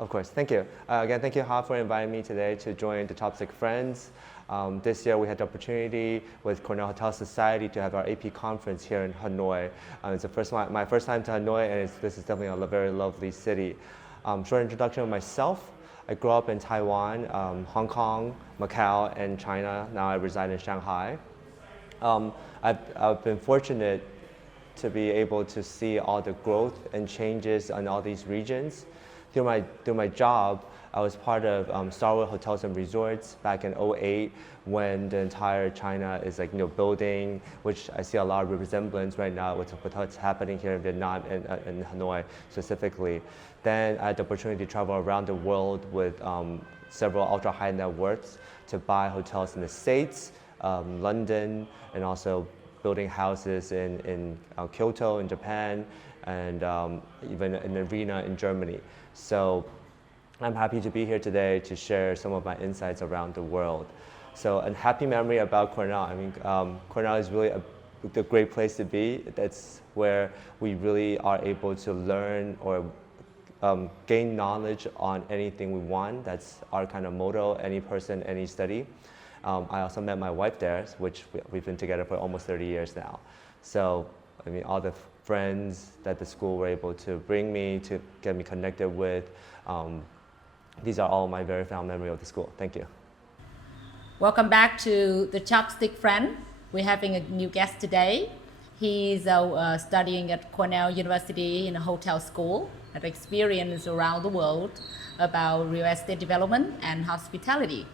Of course, thank you. Again, thank you, Ha, for inviting me today to join the Chopstick Friends. This year we had the opportunity with Cornell Hotel Society to have our AP conference here in Hanoi. It's my first time to Hanoi, and this is definitely a very lovely city. Short introduction of myself. I grew up in Taiwan, Hong Kong, Macau, and China. Now I reside in Shanghai. I've been fortunate to be able to see all the growth and changes in all these regions. Through my job, I was part of Starwood Hotels and Resorts back in '08 when the entire China is building, which I see a lot of resemblance right now with what's happening here in Vietnam and in Hanoi specifically. Then I had the opportunity to travel around the world with several ultra high net worths to buy hotels in the States, London, and also building houses in Kyoto in Japan, and even in Arena in Germany. So I'm happy to be here today to share some of my insights around the world. So a happy memory about Cornell. I mean, Cornell is really a great place to be. That's where we really are able to learn or gain knowledge on anything we want. That's our kind of motto, any person, any study. I also met my wife there, which we've been together for almost 30 years now. So, I mean, all the friends that the school were able to bring me to get me connected with, these are all my very fond memory of the school. Thank you. Welcome back to the Chopstick Friend. We're having a new guest today. He's studying at Cornell University in a hotel school, have experience around the world about real estate development and hospitality.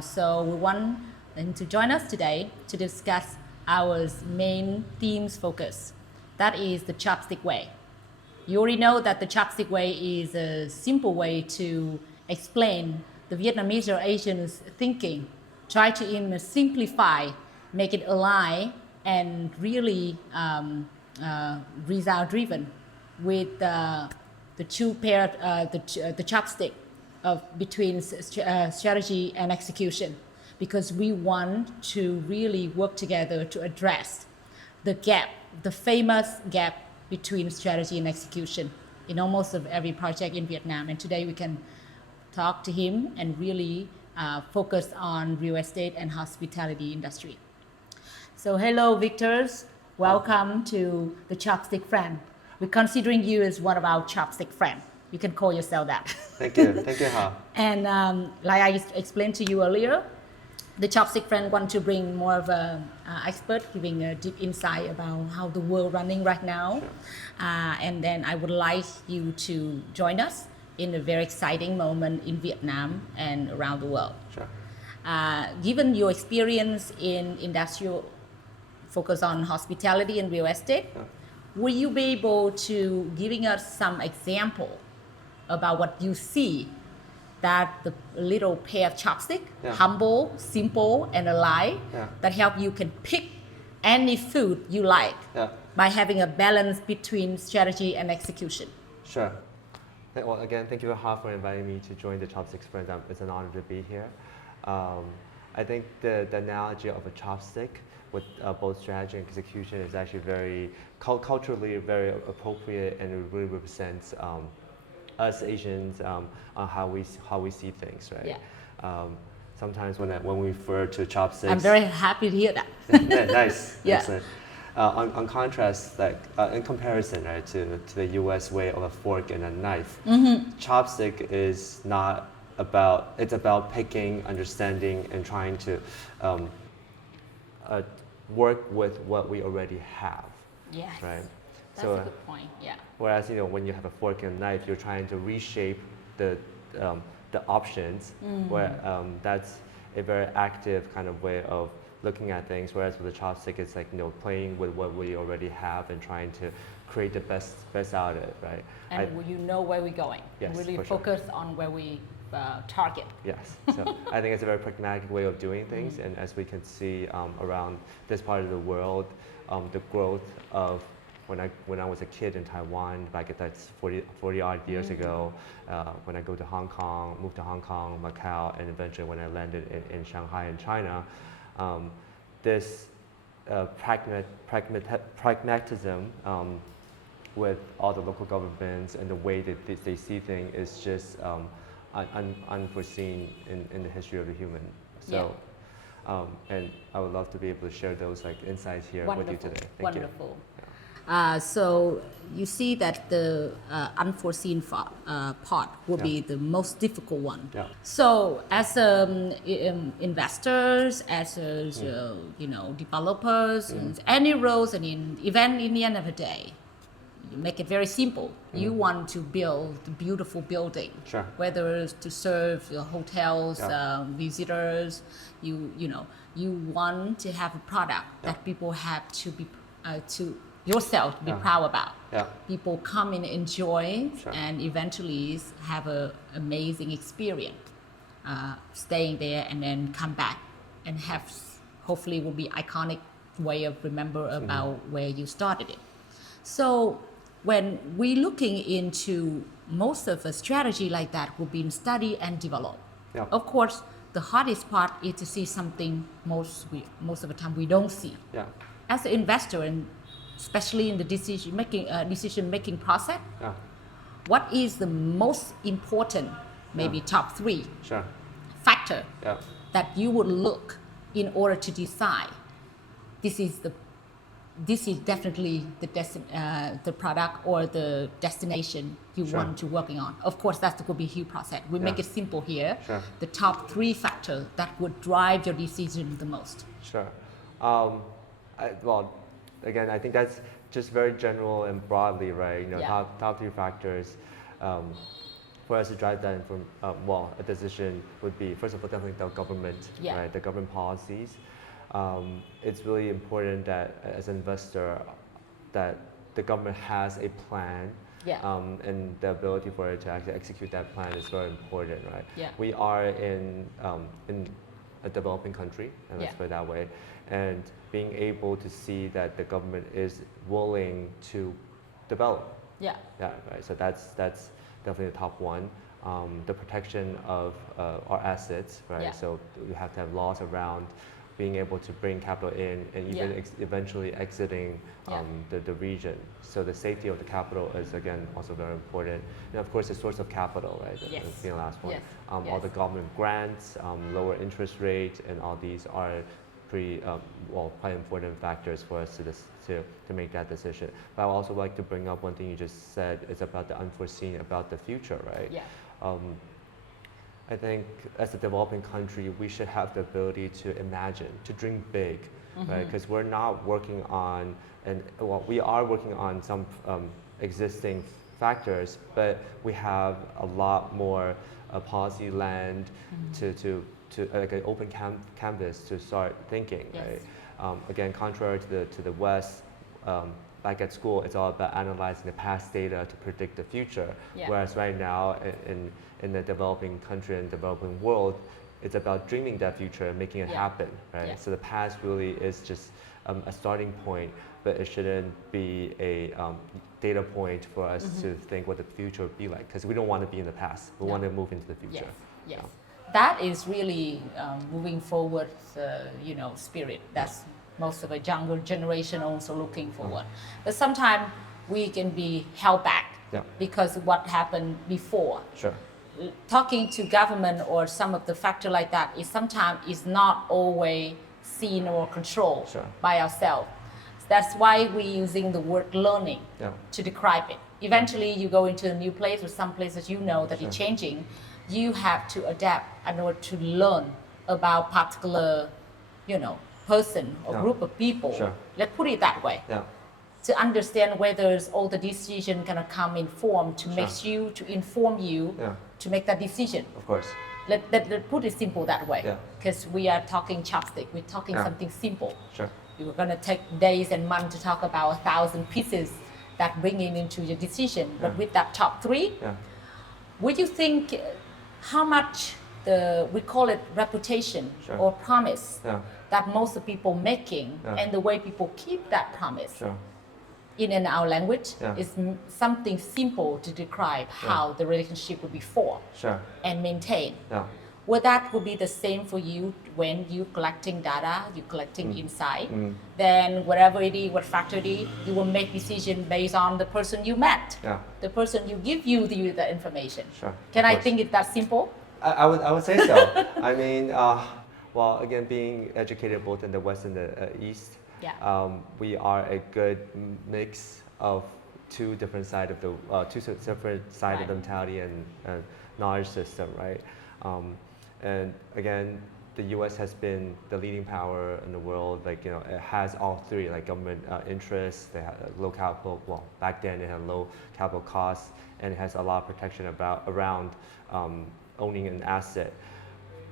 So we want him to join us today to discuss our main themes focus. That is the Chopstick Way. You already know that the Chopstick Way is a simple way to explain the Vietnamese or Asians' thinking. Try to simplify, make it align, and really result-driven with the two pair, the chopstick between strategy and execution, because we want to really work together to address the gap, the famous gap between strategy and execution in almost every project in Vietnam. And today we can talk to him and really focus on real estate and hospitality industry. So hello, Victors. Welcome to the Chopstick Friend. We're considering you as one of our Chopstick friends. You can call yourself that. Thank you, Ha. And like I explained to you earlier, the Chopstick Friend want to bring more of an expert, giving a deep insight about how the world running right now. Sure. And then I would like you to join us in a very exciting moment in Vietnam and around the world. Sure. Given your experience in industrial, focus on hospitality and real estate, will you be able to giving us some example about what you see that the little pair of chopstick, humble, simple, and alive, that help you can pick any food you like by having a balance between strategy and execution? Sure. Well, again, thank you, Ha, for inviting me to join the Chopsticks Friends. It's an honor to be here. I think the analogy of a chopstick with both strategy and execution is actually very culturally very appropriate, and it really represents us Asians on how we see things, right? Yeah. Sometimes when we refer to chopsticks, I'm very happy to hear that. Yeah, nice. Yeah. Excellent. On contrast, in comparison, right, to the U.S. way of a fork and a knife, chopstick is not about. It's about picking, understanding, and trying to work with what we already have. Yes. Right. That's a good point. Yeah. Whereas when you have a fork and a knife, you're trying to reshape the options. Where that's a very active kind of way of looking at things. Whereas with the chopstick, it's like playing with what we already have and trying to create the best out of it, right? And you know where we're going. Yes, really for focus on where we target. Yes. So I think it's a very pragmatic way of doing things, and as we can see around this part of the world, the growth of when I was a kid in Taiwan, back that's 40 odd years ago, when I moved to Hong Kong, Macau, and eventually when I landed in Shanghai in China, this pragmatism with all the local governments and the way that they see things is just unforeseen in the history of the human. So, and I would love to be able to share those like insights here with you today. Thank Wonderful. you. So you see that the unforeseen part will be the most difficult one. Yeah. So as investors, as developers, any roles and even in the end of the day, you make it very simple. You want to build a beautiful building, Sure. whether it's to serve the hotels, visitors. You want to have a product that people have to be to yourself to be proud about. Yeah. People come and enjoy Sure. and eventually have an amazing experience staying there and then come back and have hopefully will be iconic way of remember about where you started it. So when we're looking into most of a strategy like that will be in study and develop. Yeah. Of course, the hardest part is to see something most of the time we don't see. Yeah. As an investor, and especially in the decision making process, what is the most important, maybe top 3 Sure. factor Yeah. that you would look in order to decide this is definitely the product or the destination you Sure. want to working on. Of course, that could be a huge process. We make it simple here. Sure. The top 3 factors that would drive your decision the most. Sure. Well, again, I think that's just very general and broadly, right? Top 3 factors for us to drive that from a decision would be, first of all, definitely the government, right? The government policies. It's really important that as an investor, that the government has a plan. And the ability for it to actually execute that plan is very important, right? We are in a developing country, and let's put it that way, and being able to see that the government is willing to develop. Right. So that's definitely the top one. The protection of our assets, right? So we have to have laws around being able to bring capital in and even eventually exiting the region. So the safety of the capital is again also very important. And of course the source of capital, right? That's the last one. All the government grants, lower interest rate, and all these are pretty quite important factors for us to make that decision. But I would also like to bring up one thing you just said. It's about the unforeseen, about the future, right? I think as a developing country, we should have the ability to imagine, to dream big, right? Because we're not working on, we are working on some existing factors, but we have a lot more policy land to like an open canvas to start thinking, right? Again, contrary to the West, back at school, it's all about analyzing the past data to predict the future. Whereas right now, in the developing country and developing world, it's about dreaming that future and making it happen, right? So the past really is just a starting point, but it shouldn't be a data point for us to think what the future would be like, because we don't want to be in the past. We want to move into the future. That is really moving forward, spirit. That's most of the younger generation also looking forward. But sometimes we can be held back because of what happened before. Talking to government or some of the factor like that is sometimes is not always seen or controlled by ourselves. That's why we're using the word learning to describe it. Eventually you go into a new place or some places that it's changing. You have to adapt in order to learn about particular, person or group of people. Let's put it that way. To understand whether all the decision gonna come in form to inform you to make that decision. Of course. Let's put it simple that way. Because we are talking chopstick, we're talking something simple. You're gonna take days and months to talk about 1,000 pieces that bring it into your decision. But with that top 3, would you think how much we call it reputation or promise that most of people making and the way people keep that promise in our language is something simple to describe how the relationship would be formed and maintained. Well, that would be the same for you when you collecting data, you collecting insight. Then whatever it is, what factor it is, you will make decision based on the person you met, Yeah. the person you give you the information. Sure, Can of I course. think it that simple? I would say so. I mean, well, again, being educated both in the West and the East, Yeah. we are a good mix of two different side of the different side of the Right. mentality and knowledge system, right? And again, the U.S. has been the leading power in the world. Like, you know, it has all three, like government interests. They have low capital. Well, back then it had low capital costs, and it has a lot of protection around owning an asset.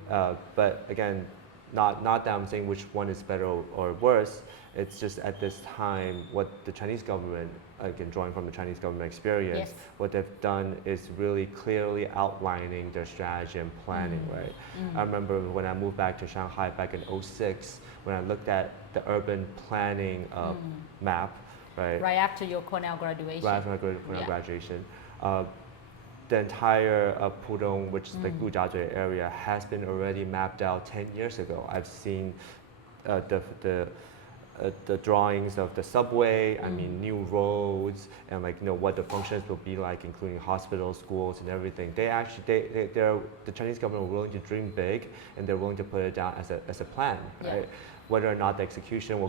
But again, not that I'm saying which one is better or worse. It's just at this time, what the Chinese government, again, drawing from the Chinese government experience, Yes. what they've done is really clearly outlining their strategy and planning, right? I remember when I moved back to Shanghai back in 2006, when I looked at the urban planning map, right? Right after your Cornell graduation. Right after my graduation. The entire Pudong, which is the Gujiazui area, has been already mapped out 10 years ago. I've seen the drawings of the subway, I mean new roads, and like, you know, what the functions will be like, including hospitals, schools, and everything. The Chinese government are willing to dream big, and they're willing to put it down as a plan, Yeah. right? Whether or not the execution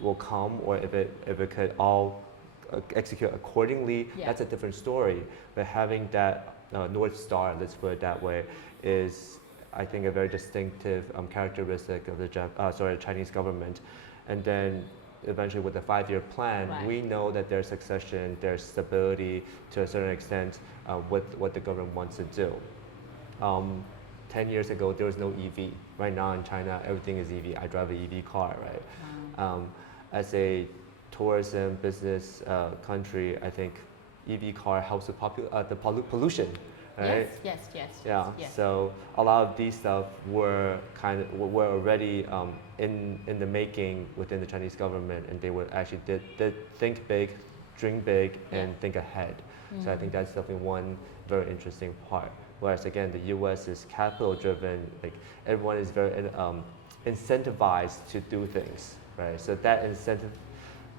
will come, or if it could all execute accordingly, Yeah. that's a different story. But having that North Star, let's put it that way, is, I think, a very distinctive characteristic of the Chinese government. And then eventually with the 5-year plan, Right. we know that there's succession, there's stability to a certain extent, what the government wants to do. 10 years ago, there was no EV. Right now in China, everything is EV. I drive an EV car, right? As a tourism business country, I think EV car helps with the pollution, right? Yes. Yeah. Yes. So a lot of these stuff were already in the making within the Chinese government, and they would actually did think big, dream big, and think ahead. So I think that's definitely one very interesting part. Whereas again, the U.S. is capital driven. Like, everyone is very incentivized to do things, right? So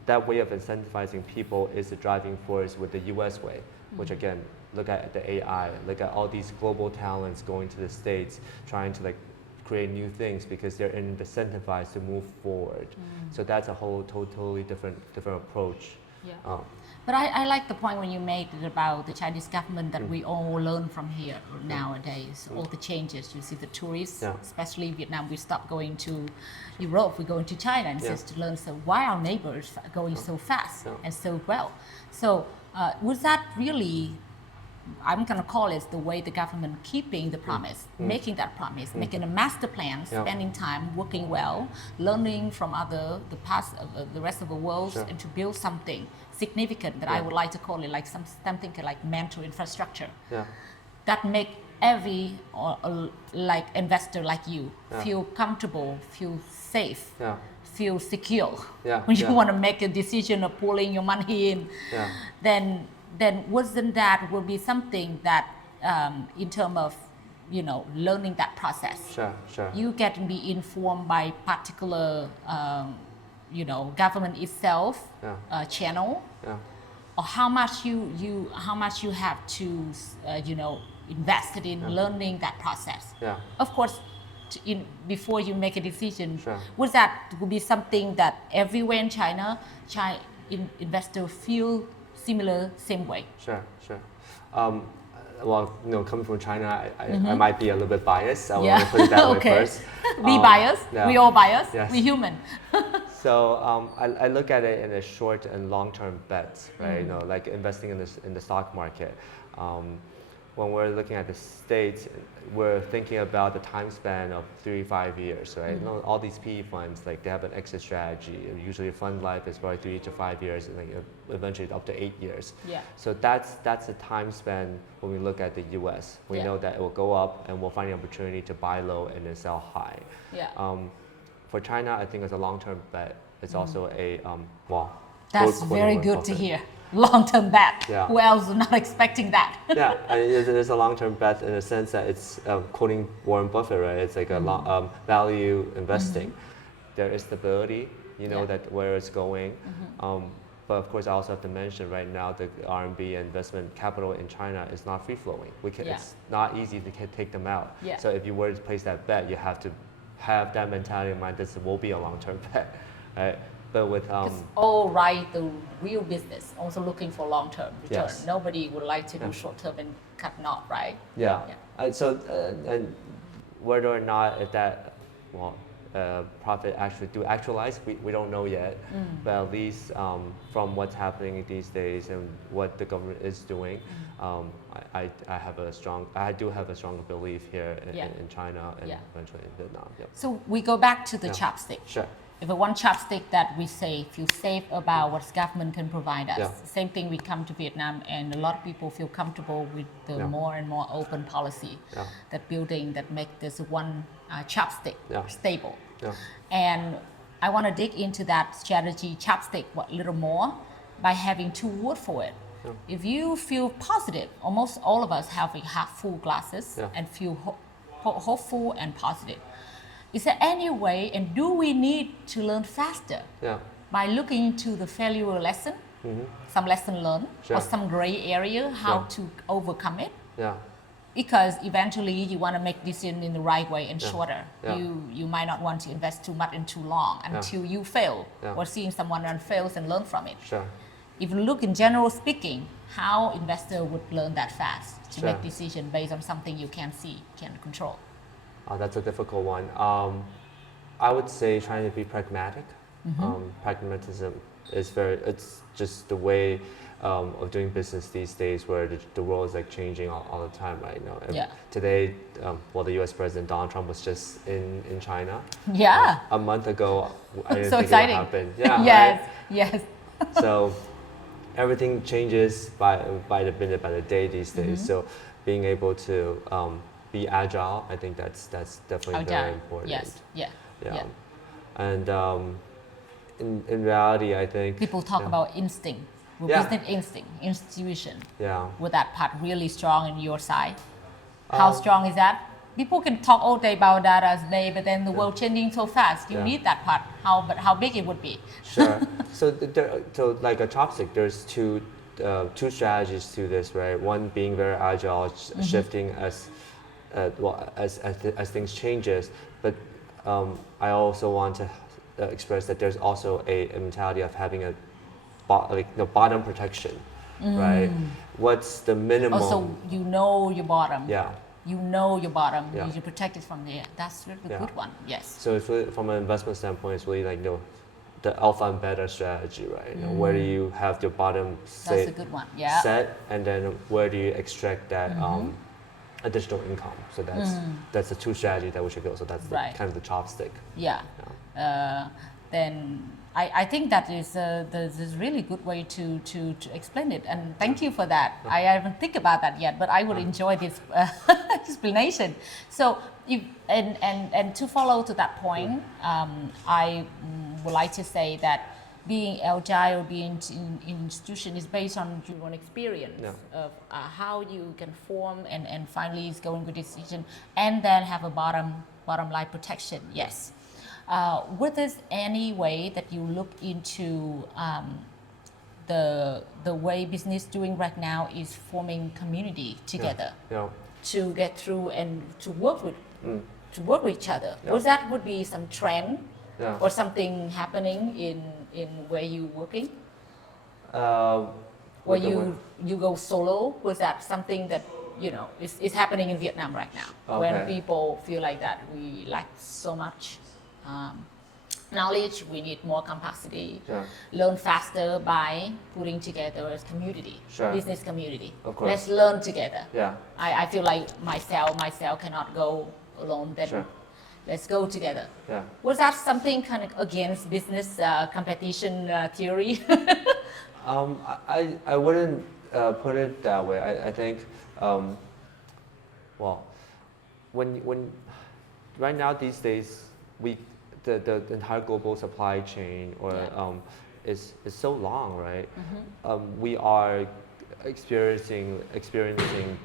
that way of incentivizing people is the driving force with the U.S. way, which again, look at the AI, look at all these global talents going to the States, trying to like create new things because they're incentivized to move forward. So that's a whole totally different approach. Yeah. But I like the point when you made it about the Chinese government that we all learn from here nowadays. All the changes, you see the tourists, especially Vietnam, we stop going to Europe, we go into China and just to learn, so why our neighbors are going so fast and so well. So was that really, I'm going to call it the way the government keeping the promise, making that promise, making a master plan, spending time, working well, learning from the rest of the world, and to build something significant that I would like to call it like something like mental infrastructure that make every like investor like you feel comfortable, feel safe, feel secure. When you want to make a decision of pulling your money in, then wasn't that will be something that in terms of, you know, learning that process, you get to be informed by particular you know, government itself channel, or how much you have to you know, invested in learning that process. Of course, before you make a decision, would that would be something that everywhere in China investor feel similar, same way? Sure. Well, you know, coming from China, I might be a little bit biased. I want to put it that way first. Be biased. We all biased. Yes. We human. So I look at it in a short and long-term bets, right? You know, like investing in the stock market. When we're looking at the States, we're thinking about the time span of 3-5 years, right? You know, all these PE funds, like, they have an exit strategy. Usually, a fund life is probably 3 to 5 years, and like eventually up to 8 years. So that's the time span when we look at the U.S. We know that it will go up, and we'll find the opportunity to buy low and then sell high. For China, I think it's a long-term bet. It's also a That's very good to hear. long-term bet. Yeah. Who else is not expecting that? Yeah, I mean, it's a long-term bet in the sense that it's quoting Warren Buffett, right? It's like a value investing. There is stability, you know, Yeah. that where it's going. But of course, I also have to mention right now the RMB investment capital in China is not free flowing. Yeah. It's not easy to take them out. Yeah. So if you were to place that bet, you have to have that mentality in mind. This will be a long-term bet, right? But with Because all right, the real business also looking for long-term return. Yes. Nobody would like to do short-term and cut knot, right? yeah. Yeah. And whether or not if that profit actually do actualize, we don't know yet. But at least from what's happening these days and what the government is doing, I do have a strong belief here in China and eventually in Vietnam. Yep. So we go back to the chopstick. Sure. If the one chopstick that we feel safe about what government can provide us. Yeah. Same thing, we come to Vietnam and a lot of people feel comfortable with the more and more open policy that building that make this one chopstick stable. Yeah. And I want to dig into that strategy chopstick a little more by having two words for it. Yeah. If you feel positive, almost all of us have half full glasses and feel hopeful and positive. Is there any way, and do we need to learn faster by looking into the failure lesson, some lesson learned, or some gray area, how to overcome it? Yeah. Because eventually you want to make decision in the right way and shorter. You might not want to invest too much and too long until you fail or seeing someone else fails and learn from it. Sure. If you look in general speaking, how investor would learn that fast to make decision based on something you can see, can control? That's a difficult one. I would say trying to be pragmatic. Pragmatism is it's just the way of doing business these days where the world is like changing all the time right now. And today, the US President Donald Trump was just in China. Yeah. A month ago, I didn't So think exciting. it would happen. Yeah. Yes, Right? yes. So everything changes by the minute, by the day these days. So being able to be agile, I think that's definitely very important. Yes, yeah. And in reality, I think people talk about instinct, business instinct, intuition. Yeah. With that part really strong in your side. How strong is that? People can talk all day about that as day, but then the world changing so fast. You need that part. How big it would be? Sure. So like a chopstick, there's two strategies to this, right? One being very agile, shifting as things changes, but I also want to express that there's also a mentality of having a bottom protection, right? What's the minimum? Also, you know your bottom. Yeah. You know your bottom. Yeah. You protect it from there. That's really a good one. Yes. So it's really, from an investment standpoint, it's really like the alpha and beta strategy, right? Where do you have your bottom That's a good one. Yeah. set, and then where do you extract that additional income? So that's the two strategy that we should go. So that's kind of the chopstick. Yeah. Then I think that is this really good way to explain it, and thank you for that. I haven't think about that yet, but I would enjoy this explanation. So if and to follow to that point, I would like to say that being agile, being in institution is based on your own experience of how you can form and finally is going with decision, and then have a bottom line protection. Yes. With this, any way that you look into the way business doing right now is forming community together to get through and to work with each other. Was that would be some trend or something happening in where you working? Where you go solo? Was that something that is happening in Vietnam right now? When people feel like that we lack so much knowledge, we need more capacity, learn faster by putting together as community, business community. Of course. Let's learn together. Yeah. I feel like myself cannot go alone, then let's go together. Yeah. Was that something kind of against business competition theory? I wouldn't put it that way. I think, when right now these days the entire global supply chain or is so long, right? We are experiencing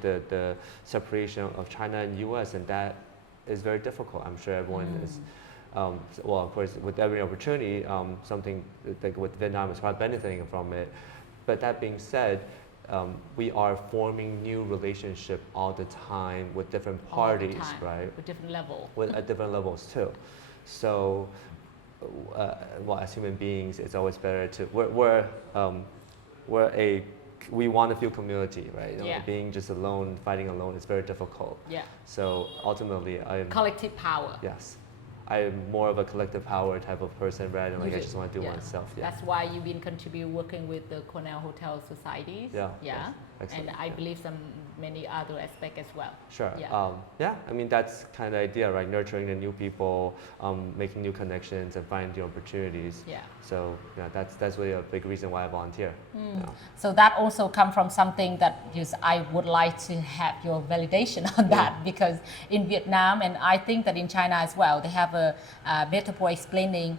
the separation of China and U.S. and that is very difficult. I'm sure everyone is. Well, of course, with every opportunity, something like with Vietnam is quite benefiting from it. But that being said, we are forming new relationship all the time with different parties, right? With different levels. At different levels too. So, well, as human beings, it's always better to we want to feel community, right? You know, Yeah. being just alone, fighting alone is very difficult. Yeah. So ultimately, Collective power. Yes. I'm more of a collective power type of person rather than like I just want to do myself. Yeah. That's why you've been working with the Cornell Hotel Societies. Yeah. Yeah. Yes. And I believe many other aspects as well. Sure. Yeah. I mean, that's kind of the idea, right? Nurturing the new people, making new connections, and finding new opportunities. Yeah. So yeah, that's really a big reason why I volunteer. Yeah. So that also comes from something that I would like to have your validation on that, because in Vietnam, and I think that in China as well, they have a metaphor explaining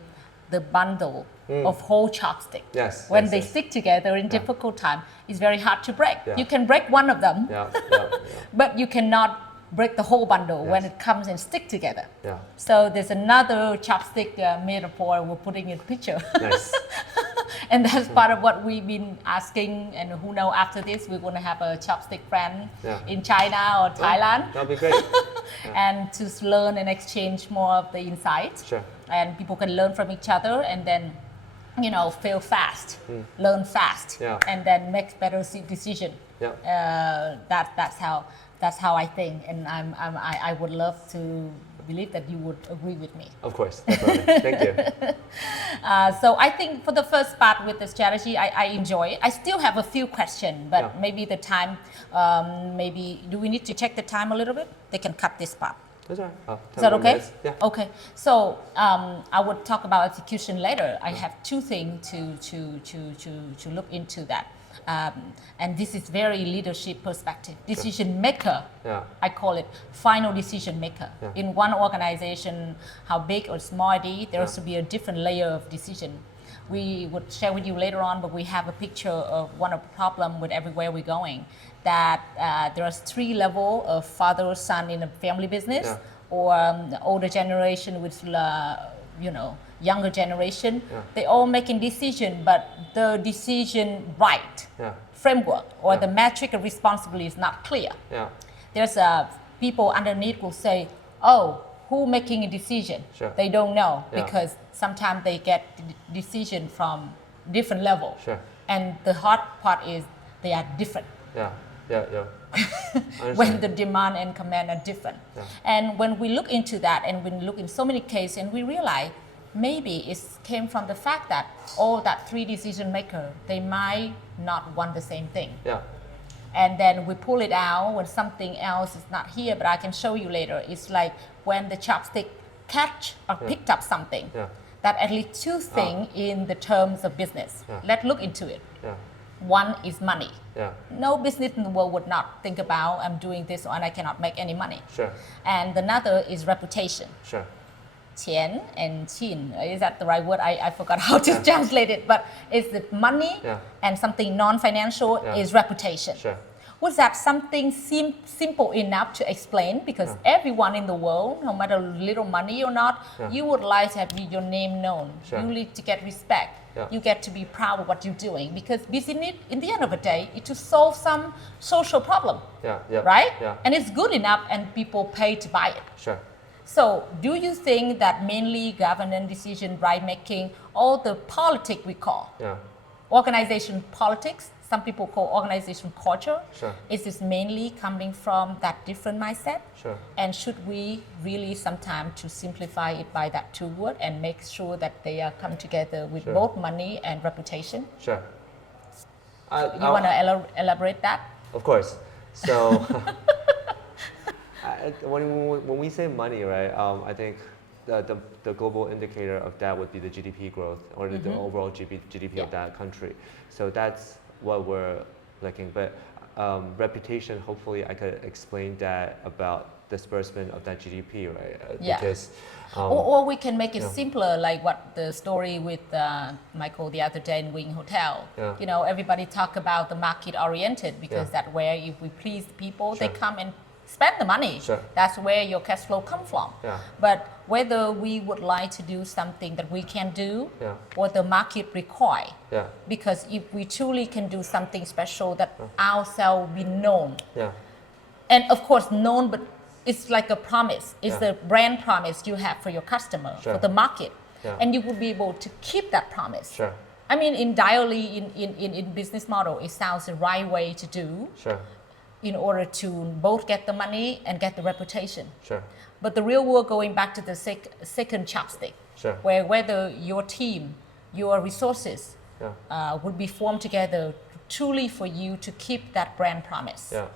the bundle of whole chopstick. Yes. When they stick together in difficult time, it's very hard to break. Yeah. You can break one of them, Yeah. but you cannot break the whole bundle when it comes and stick together. Yeah. So there's another chopstick metaphor we're putting in picture. Nice. And that's part of what we've been asking, and who knows, after this we're going to have a chopstick friend in China or Thailand. That'll be great. And to learn and exchange more of the insights. Sure. And people can learn from each other and then, fail fast, learn fast, and then make better decision. Yeah. That's how I think, and I would love to believe that you would agree with me. Of course. Definitely. Thank you. So I think for the first part with the strategy, I enjoy it. I still have a few questions, but maybe the time, do we need to check the time a little bit? They can cut this part. That's all right. Is that okay? Minutes. Yeah. Okay. So I would talk about execution later. I have two things to look into that. And this is very leadership perspective. Decision maker, I call it final decision maker. In one organization, how big or small it is, there has to be a different layer of decision. We would share with you later on, but we have a picture of one of the problem with everywhere we're going, that there are 3 levels of father, son in a family business, or the older generation with, younger generation. They all making decision, but the decision framework or the metric of responsibility is not clear. There's people underneath will say, oh, who making a decision? They don't know because sometimes they get decision from different level. And the hard part is they are different. When the demand and command are different. And when we look into that, and when we look in so many cases, and we realize maybe it came from the fact that all that 3 decision maker, they might not want the same thing. And then we pull it out when something else is not here, but I can show you later. It's like when the chopstick catch or picked up something. That at least 2 things in the terms of business. Let's look into it. One is money. No business in the world would not think about, I'm doing this and I cannot make any money. And another is reputation. Qian and Qin, is that the right word? I forgot how to translate it, but it's the money and something non-financial is reputation. Was that something simple enough to explain? Because everyone in the world, no matter little money or not, you would like to have your name known. You need to get respect. You get to be proud of what you're doing, because business, in the end of the day, is to solve some social problem, right? And it's good enough, and people pay to buy it. So, do you think that mainly governance, decision, right making, all the politics we call, organization politics, some people call organization culture, is this mainly coming from that different mindset? And should we really sometimes to simplify it by that 2 words and make sure that they are come together with both money and reputation? You want to elaborate that? Of course. So, when we say money, right, I think the global indicator of that would be the GDP growth, or the overall GDP of that country. So that's what we're looking. But reputation, hopefully I could explain that about disbursement of that GDP, right? Yeah. Because, Or we can make it Yeah. simpler, like what the story with Michael the other day in Wing Hotel. Yeah. You know, everybody talk about the market oriented because Yeah. that where if we please people, they Sure. come and spend the money. Sure. That's where your cash flow come from. Yeah. But whether we would like to do something that we can do Yeah. or the market require. Yeah. Because if we truly can do something special that ourselves be known, Yeah. and of course known, but it's like a promise. It's Yeah. a brand promise you have for your customer, Sure. for the market. Yeah. And you will be able to keep that promise. Sure. I mean, in business model, it sounds the right way to do Sure. in order to both get the money and get the reputation. Sure. But the real world, going back to the second chopstick, Sure. where whether your team, your resources Yeah. would be formed together truly for you to keep that brand promise. Yeah.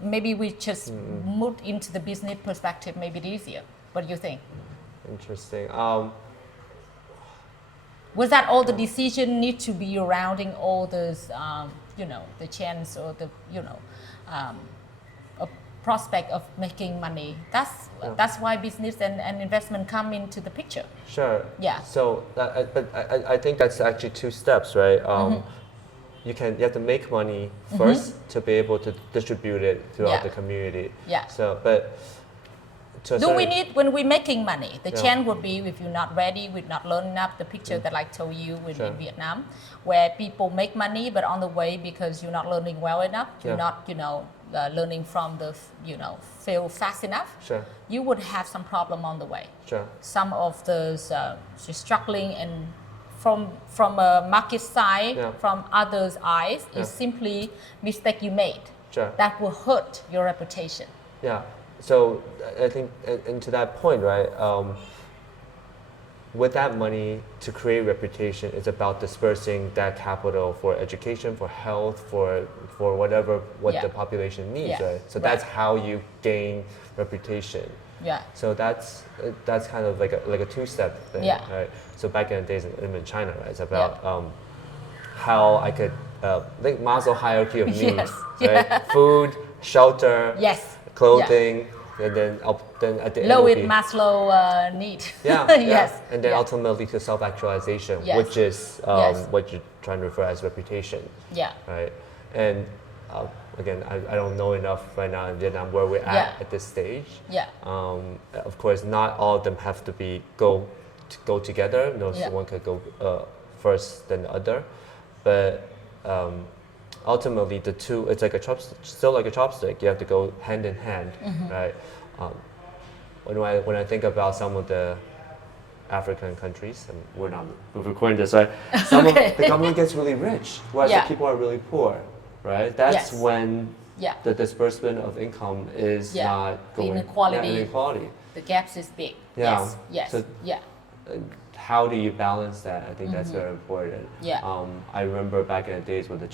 Maybe we just move into the business perspective, maybe easier. What do you think? Interesting. Was that all the decision need to be surrounding all those, the chance or the, a prospect of making money? That's why business and investment come into the picture. Sure. Yeah. So, but I think that's actually two steps, right? You have to make money first to be able to distribute it throughout Yeah. the community. Yeah. So, but to a Do we certain- need, when we're making money, the Yeah. chance would be if you're not ready, we're not learning enough, the picture that I told you in Sure. Vietnam, where people make money, but on the way, because you're not learning well enough, you're Yeah. not, learning from the, fail fast enough, Sure. you would have some problem on the way. Sure. Some of those struggling and from a market side, Yeah. from others' eyes, Yeah. is simply mistake you made. Sure. That will hurt your reputation. Yeah. So I think, and to that point, right? With that money to create reputation, it's about dispersing that capital for education, for health, for whatever Yeah. the population needs, Yeah. right? So Right. that's how you gain reputation. Yeah. So that's kind of like a two-step thing, Yeah. right? So back in the days in China, right? It's about how I could like Maslow hierarchy of needs, Yes. right? Yeah. Food, shelter, Yes. clothing, and then at the end Low will it be, Maslow need. yeah, Yes. and then Yeah. ultimately to self-actualization, Yes. which is Yes. what you're trying to refer as reputation, Yeah. right? And again, I don't know enough right now in Vietnam where we're Yeah. at this stage. Yeah. Of course, not all of them have to go together. No, Yeah. one could go first than the other, but ultimately the two, it's like still like a chopstick. You have to go hand in hand, right? When I think about some of the African countries, and we're recording this, right? Some Okay. of the government gets really rich, whereas Yeah. the people are really poor, right? That's Yes. when Yeah. the disbursement of income is Yeah. not going. Inequality. Yeah, inequality. The gaps is big. Yeah. Yes. Yes. So- yeah. How do you balance that? I think that's very important. Yeah. I remember back in the days with the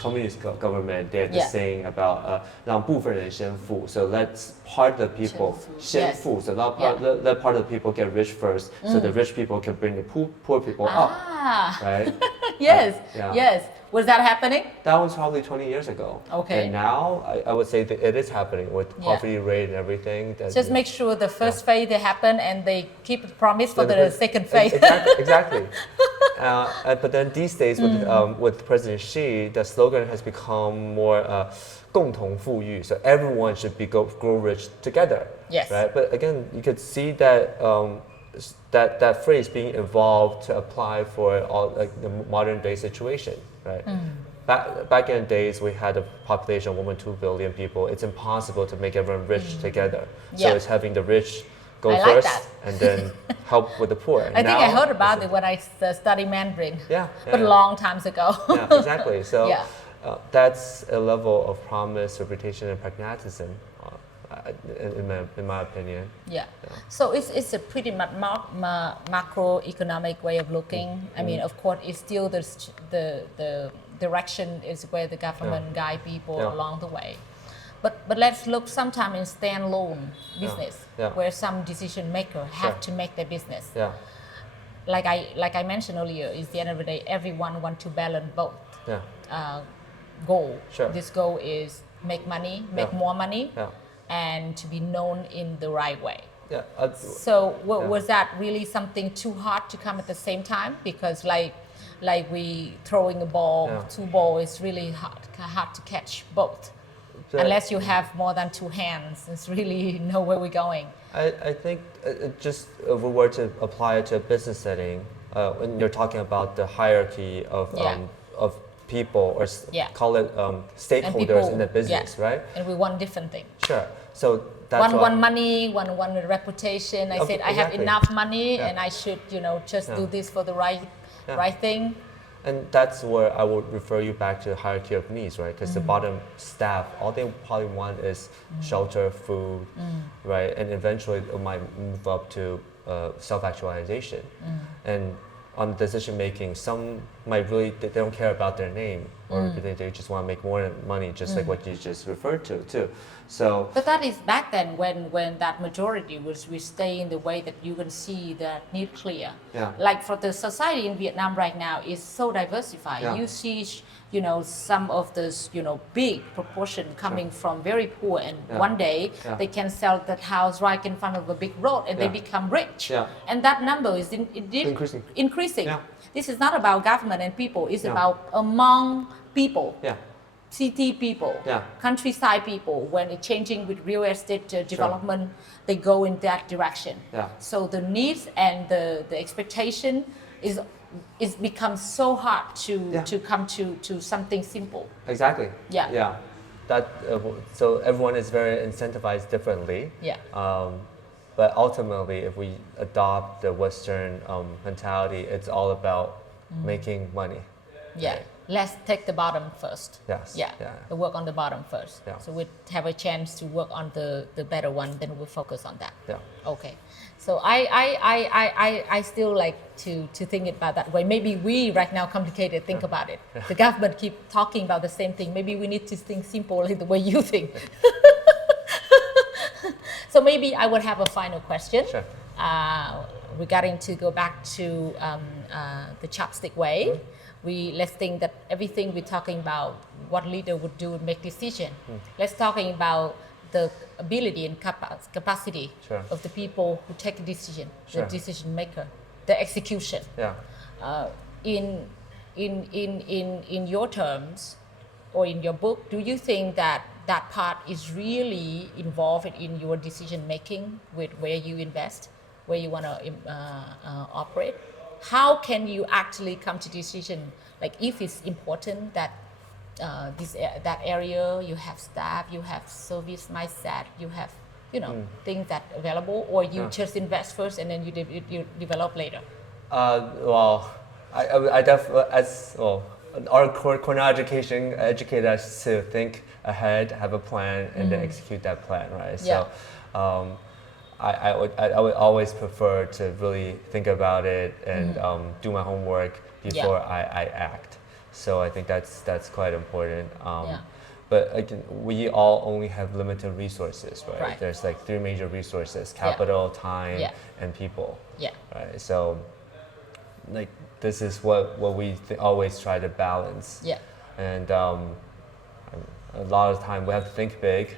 communist government, they had this Yeah. saying about 让部分人先富. So let's part the people 先富. So let part of the people get rich first, so the rich people can bring the poor people up, Ah. right? Yes. Yeah. Yes. Was that happening? That was probably 20 years ago. Okay. And now I would say that it is happening with Yeah. poverty rate and everything. Just make sure the first phase they happen and they keep the promise for Yeah, the second phase. Exactly. But then these days with President Xi, the slogan has become more 共同富裕. So everyone should grow rich together. Yes. Right. But again, you could see that that phrase being evolved to apply for all like the modern day situation. Right. Back in the days, we had a population of 1.2 billion people. It's impossible to make everyone rich together. So Yeah. it's having the rich go I like first that. and then help with the poor. I think I heard about it when I studied Mandarin. Yeah, But yeah. long times ago. Yeah, exactly. So Yeah. That's a level of promise, reputation, and pragmatism, in my opinion. Yeah. So it's a pretty much macroeconomic way of looking. I mean, of course, it's still the direction is where the government guide people Yeah. along the way. But let's look sometime in standalone business Yeah. where some decision maker have Sure. to make their business. Yeah, Like I mentioned earlier, is the end of the day, everyone want to balance both. yeah, goal. Sure. This goal is make money, make more money, and to be known in the right way. Yeah. So was that really something too hard to come at the same time? Because like we throwing a ball, two ball is really hard to catch both. Unless you have more than two hands, it's really know where we're going. I think just if we were to apply it to a business setting, when you're talking about the hierarchy of people or call it stakeholders people, in the business, right? And we want different things. Sure. So that's one money, one reputation. I said I have enough money and I should just do this for the right thing. And that's where I would refer you back to the hierarchy of needs, right? Because the bottom staff, all they probably want is shelter, food, right? And eventually it might move up to self-actualization. And on decision making, some might really, they don't care about their name, or they just want to make more money, just like what you just referred to too. So, but that is back then when that majority we stay in the way that you can see that need clear. Yeah. Like for the society in Vietnam right now is so diversified. Yeah. You see, some of this, big proportion coming from very poor, and one day they can sell that house right in front of a big road and they become rich. Yeah. And that number is increasing. Yeah. This is not about government and people. It's about among people. Yeah. City people, Yeah. countryside people, when it's changing with real estate development, they go in that direction. Yeah. So the needs and the expectation is becomes so hard to come to something simple. Exactly. Yeah. Yeah. That so everyone is very incentivized differently. Yeah. But ultimately, if we adopt the Western mentality, it's all about making money. Yeah. Right? Let's take the bottom first. Yes. Yeah. Yeah. Work on the bottom first. Yeah. So we have a chance to work on the better one, then we'll focus on that. Yeah. Okay. So I still like to think about that way. Maybe we right now complicated think about it. The government keep talking about the same thing. Maybe we need to think simple like the way you think. So maybe I would have a final question. Sure. Regarding to go back to the chopstick way. Let's think that everything we're talking about, what leader would do and make decision. Let's talking about the ability and capacity of the people who take a decision, the decision maker, the execution. Yeah. In your terms or in your book, do you think that part is really involved in your decision making with where you invest, where you want to operate? How can you actually come to decision, like if it's important that that area, you have staff, you have service mindset, you have things that available, or you just invest first and then you develop later? Well, I definitely, our Cornell education educated us to think ahead, have a plan, and then execute that plan, right? Yeah. So I would always prefer to really think about it and do my homework before I act. So I think that's quite important. But again, we all only have limited resources, right? There's like three major resources: capital, time, and people. Yeah. Right. So, like, this is what we always try to balance. Yeah. And a lot of time we have to think big.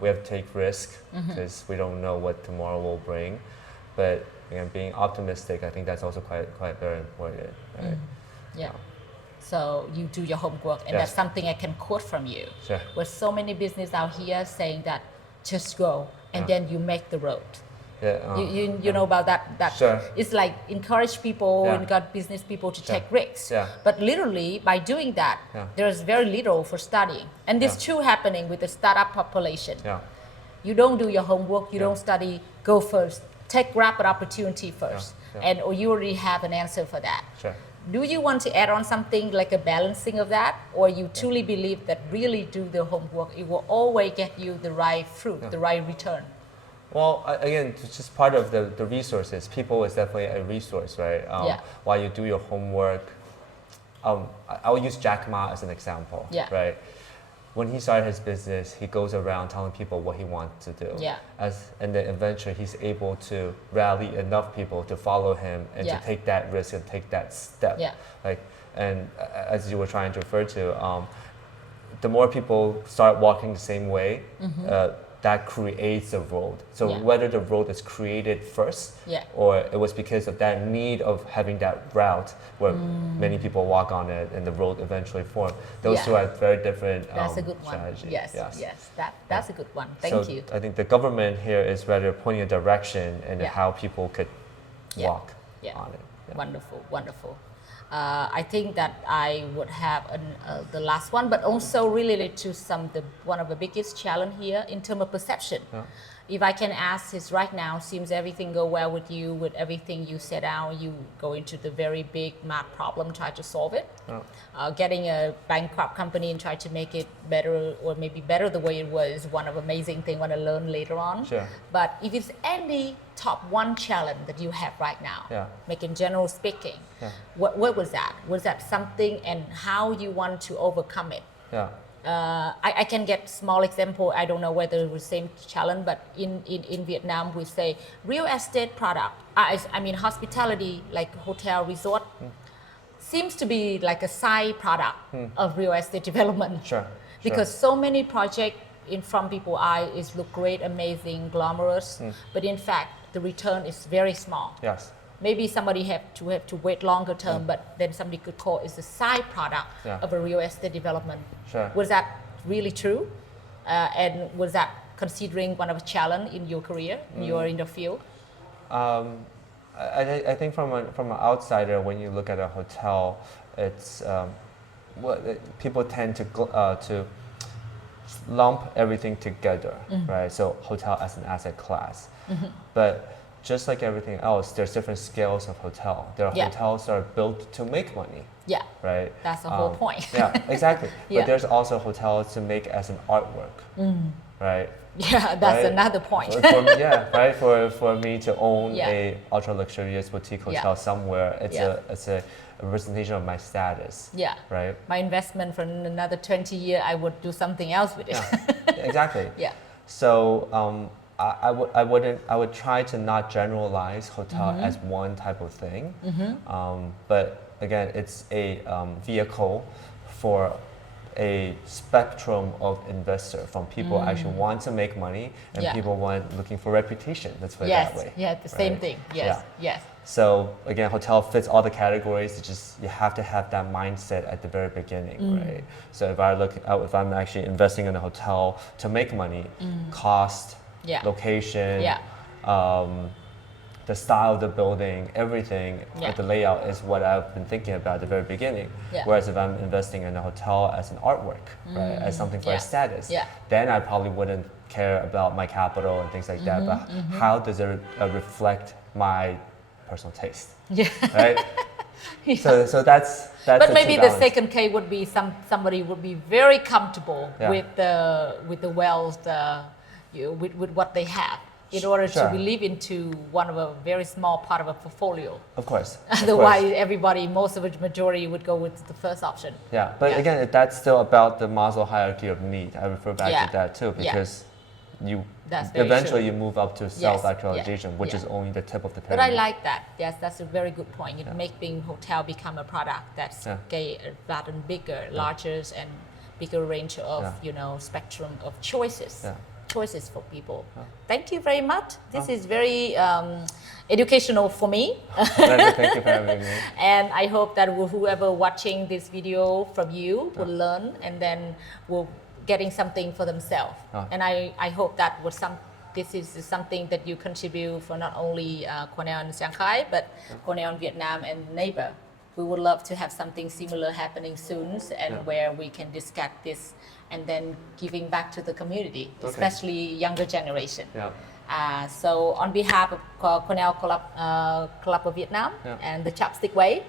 We have to take risk because we don't know what tomorrow will bring. But again, being optimistic, I think that's also quite very important. Right? Yeah. So you do your homework, and that's something I can quote from you. Sure. With so many business out here saying that just go and then you make the road. Yeah, you know about that. Sure. It's like encourage people and got business people to take risks. Yeah. But literally by doing that, there's very little for studying. And this too happening with the startup population. Yeah. You don't do your homework, you don't study, go first. Take rapid opportunity first. And or you already have an answer for that. Sure. Do you want to add on something like a balancing of that, or you truly believe that really do the homework, it will always get you the right fruit, the right return? Well, again, it's just part of the resources. People is definitely a resource, right? While you do your homework, I will use Jack Ma as an example, right? When he started his business, he goes around telling people what he wants to do. Yeah. And then eventually he's able to rally enough people to follow him and to take that risk and take that step. Yeah. Like, and as you were trying to refer to, the more people start walking the same way, that creates a road. So Yeah. whether the road is created first, Yeah. or it was because of that need of having that route where many people walk on it and the road eventually formed. Those Yeah. two are very different That's a good one. strategies. Yes. That's a good one. Thank So you. I think the government here is rather pointing a direction and Yeah. how people could Yeah. walk Yeah. on it. Yeah. Wonderful. I think that I would have the last one, but also related to one of the biggest challenge here in terms of perception. Yeah. If I can ask this right now, seems everything go well with you, with everything you set out, you go into the very big math problem, try to solve it. Yeah. Getting a bankrupt company and try to make it better, or maybe better the way it was, one of amazing thing want to learn later on. Sure. But if it's any top one challenge that you have right now, Yeah. like in general speaking, Yeah. what was that? Was that something, and how you want to overcome it? Yeah. I can get small example. I don't know whether it was same challenge, but in Vietnam we say real estate product. I mean hospitality, like hotel resort, seems to be like a side product of real estate development. Sure. Because so many projects in from people's eye is look great, amazing, glamorous, but in fact the return is very small. Yes. Maybe somebody have to wait longer term, but then somebody could call it a side product of a real estate development. Sure. Was that really true? And was that considering one of a challenge in your career, you're in the field? I think from an outsider, when you look at a hotel, it's people tend to lump everything together, right? So hotel as an asset class, but just like everything else, there's different scales of hotel. There are hotels that are built to make money. Yeah. Right. That's the whole point. Yeah, exactly. Yeah. But there's also hotels to make as an artwork, right? Yeah, that's Right? another point. Right. For me to own Yeah. a ultra luxurious boutique hotel somewhere, it's a representation of my status. Yeah. Right. My investment for another 20 years, I would do something else with it. Yeah. Exactly. Yeah. So I would try to not generalize hotel as one type of thing, but again, it's a vehicle for a spectrum of investor, from people actually want to make money and people looking for reputation. Let's put it that way. Yeah, the same thing. Yes. So again, hotel fits all the categories. It's just you have to have that mindset at the very beginning, right? So if I'm actually investing in a hotel to make money, cost, location, the style of the building, everything, the layout is what I've been thinking about at the very beginning. Whereas if I'm investing in a hotel as an artwork, right, as something for a status, then I probably wouldn't care about my capital and things like that. But how does it reflect my personal taste? Yeah. Right. So that's. But maybe the second case would be somebody would be very comfortable with the wealth, with what they have, in order to believe into one of a very small part of a portfolio. Of course. Otherwise, everybody, most of the majority would go with the first option. Yeah, but again, that's still about the Maslow hierarchy of need. I refer back to that too, because eventually you move up to self-actualization, which is only the tip of the pyramid. But I like that. Yes, that's a very good point. It making hotel become a product that's gotten bigger, larger, and bigger range of spectrum of choices. Choices for people. Thank you very much. This is very educational for me. Thank you for having me. And I hope that whoever watching this video from you will learn and then will getting something for themselves. And I hope that this is something that you contribute for not only Cornell and Shanghai, but Cornell and Vietnam and neighbor. We would love to have something similar happening soon, and where we can discuss this and then giving back to the community, especially younger generation. So on behalf of Cornell Club of Vietnam and the Chopstick Way,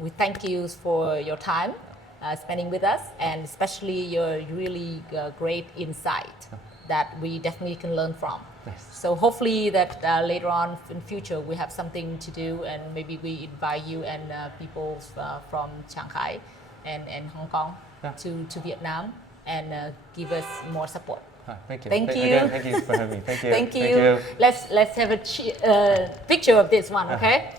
we thank you for your time spending with us, and especially your really great insight that we definitely can learn from. Nice. So hopefully that later on in future we have something to do, and maybe we invite you and people from Shanghai and Hong Kong to Vietnam and give us more support. Thank you. Thank you. Again, thank you for having me. Thank you. Thank you. Let's have a picture of this one, okay?